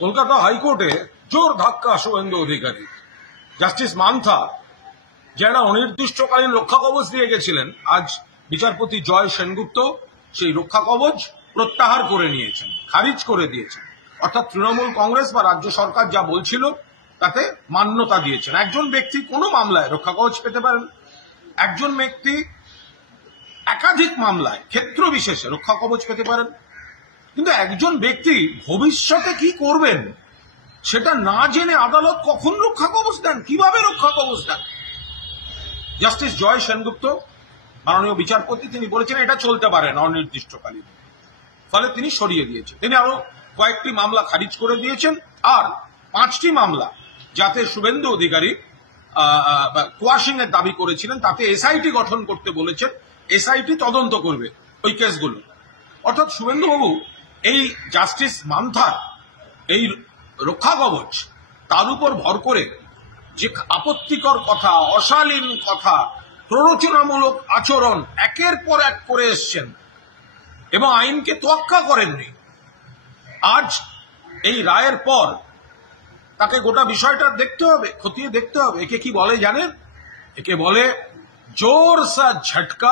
কলকাতা হাইকোর্টে জোর ধাক্কা শুভেন্দু অধিকারী। জাস্টিস মান্থা যারা অনির্দিষ্টকালীন রক্ষা কবচ দিয়ে গেছিলেন, আজ বিচারপতি জয় সেনগুপ্ত সেই রক্ষা কবচ প্রত্যাহার করে নিয়েছেন, খারিজ করে দিয়েছেন। অর্থাৎ তৃণমূল কংগ্রেস বা রাজ্য সরকার যা বলছিল তাতে মান্যতা দিয়েছেন। একজন ব্যক্তি কোনো মামলায় রক্ষা কবচ পেতে পারেন, একজন ব্যক্তি একাধিক মামলায় ক্ষেত্র বিশেষে রক্ষা কবচ পেতে পারেন, কিন্তু একজন ব্যক্তি ভবিষ্যতে কি করবেন সেটা না জেনে আদালত কখন রক্ষা কবচ দেন, কিভাবে রক্ষা কবচ দেন? জাস্টিস জয় সেনগুপ্ত মাননীয় বিচারপতি তিনি বলেছেন এটা চলতে পারে না অনির্দিষ্টকালীন, ফলে তিনি সরিয়ে দিয়েছেন। তিনি আরো কয়েকটি মামলা খারিজ করে দিয়েছেন, আর 5টি মামলা যাতে শুভেন্দু অধিকারী কোয়াশিং এর দাবি করেছিলেন তাতে এসআইটি গঠন করতে বলেছেন, এসআইটি তদন্ত করবে ওই কেসগুলো। অর্থাৎ শুভেন্দুবাবু এই জাস্টিস মান্থার এই রক্ষা কবচ তার উপর ভর করে যে আপত্তিকর কথা, অশালীন কথা, প্ররোচনামূলক আচরণ একের পর এক করে এসছেন এবং আইনকে তোয়াক্কা করেননি। আজ এই রায়ের পর তাকে গোটা বিষয়টা দেখতে হবে, খতিয়ে দেখতে হবে। একে কি বলে জানেন? একে বলে জোর সা ঝটকা।